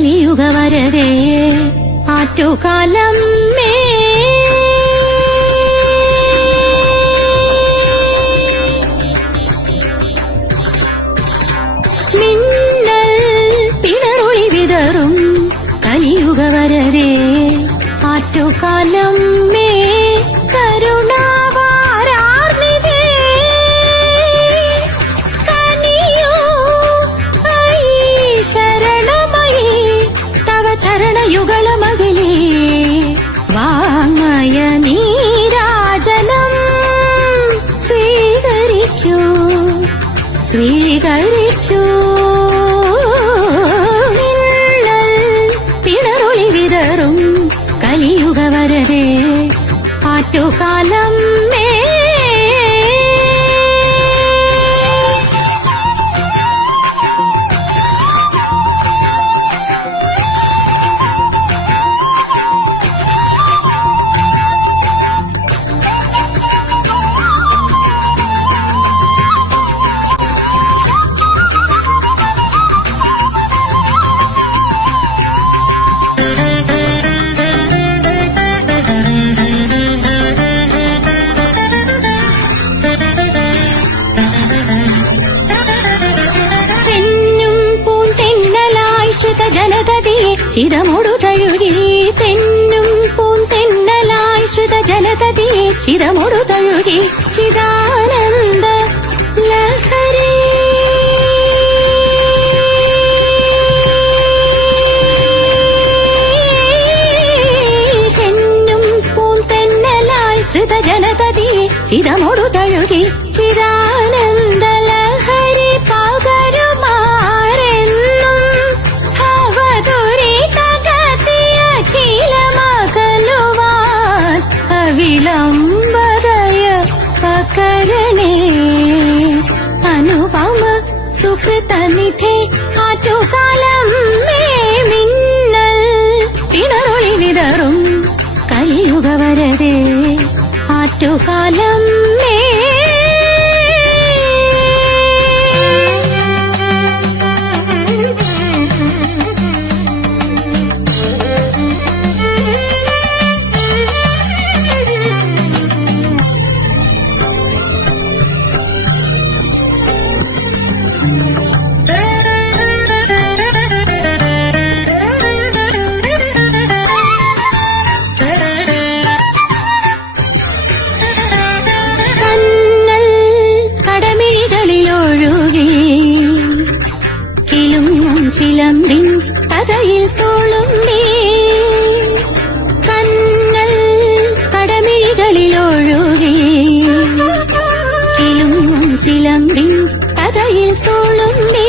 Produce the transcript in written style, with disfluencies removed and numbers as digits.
കലിയുഗ വരദേ ആറ്റുകാലമ്മേ മിന്നൽ പിണറൊളി വിതറും കലിയുഗ വരദേ ആറ്റുകാലമ്മേ കരുണാവാരാർനിധേ കനിയൂ ഐ ശരണമയീ തവ ചരണയുഗളമകലേ വാങ്ങയ നീരാജനം സ്വീകരിക്കൂ സ്വീകരിക്കൂ മിന്നൽ പിണറൊളി വിതറും കലിയുഗ വരദേ ആറ്റുകാലമ്മേ ജലതതിയെ ചിരമൊടു തഴുകി തെന്നും പൂന്തെന്നലായി ശ്രുത ജലതതിയെ ചിരമൊടു തഴുകി ചിദാനന്ദ ലഹരി തെന്നും പൂന്തെന്നലായി ശ്രുത ജലതതിയെ ചിരമൊടു തഴുകി ചിദാനന്ദ ലഹരി പകരുമാരെന്നും വിളംബദയ പകരണേ അനുപമ സുകൃതനിധേ ആറ്റുകാലമ്മേ മിന്നൽ പിണറൊളി വിതറും കലിയുഗ വരദേ ആറ്റുകാലമ്മേ ചിലമ്പിൻ കഥയിൽ തോളുമ്പി കന്നൽ കടമിഴികളിലൊഴുകി കിലുങ്ങും ചിലമ്പിൻ കഥയിൽ തോളുമ്പി